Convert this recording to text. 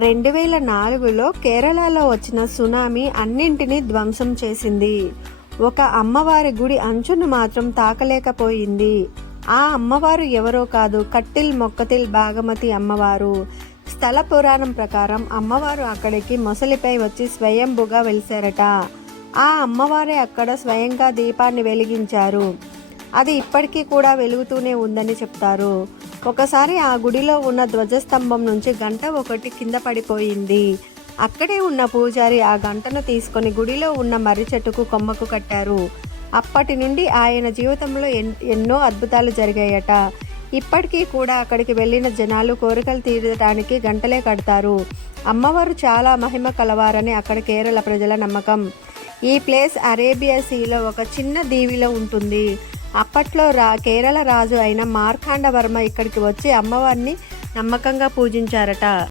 2004లో కేరళలో వచ్చిన సునామీ అన్నింటినీ ధ్వంసం చేసింది. ఒక అమ్మవారి గుడి అంచును మాత్రం తాకలేకపోయింది. ఆ అమ్మవారు ఎవరో కాదు, కట్టిల్ మొక్కతిల్ భాగమతి అమ్మవారు. స్థల పురాణం ప్రకారం అమ్మవారు అక్కడికి మొసలిపై వచ్చి స్వయంభుగా వెలిశారట. ఆ అమ్మవారే అక్కడ స్వయంగా దీపాన్ని వెలిగించారు. అది ఇప్పటికీ కూడా వెలుగుతూనే ఉందని చెప్తారు. ఒకసారి ఆ గుడిలో ఉన్న ధ్వజస్తంభం నుంచి గంట ఒకటి కింద పడిపోయింది. అక్కడే ఉన్న పూజారి ఆ గంటను తీసుకొని గుడిలో ఉన్న మర్రి చెట్టుకు కొమ్మకు కట్టారు. అప్పటి నుండి ఆయన జీవితంలో ఎన్నో అద్భుతాలు జరిగాయట. ఇప్పటికీ కూడా అక్కడికి వెళ్ళిన జనాలు కోరికలు తీరడానికి గంటలే కడతారు. అమ్మవారు చాలా మహిమ కలవారని అక్కడ కేరళ ప్రజల నమ్మకం. ఈ ప్లేస్ అరేబియా సీలో ఒక చిన్న దీవిలో ఉంటుంది. అప్పట్లో కేరళ రాజు అయిన మార్కాండవర్మ ఇక్కడికి వచ్చి అమ్మవారిని నమ్మకంగా పూజించారట.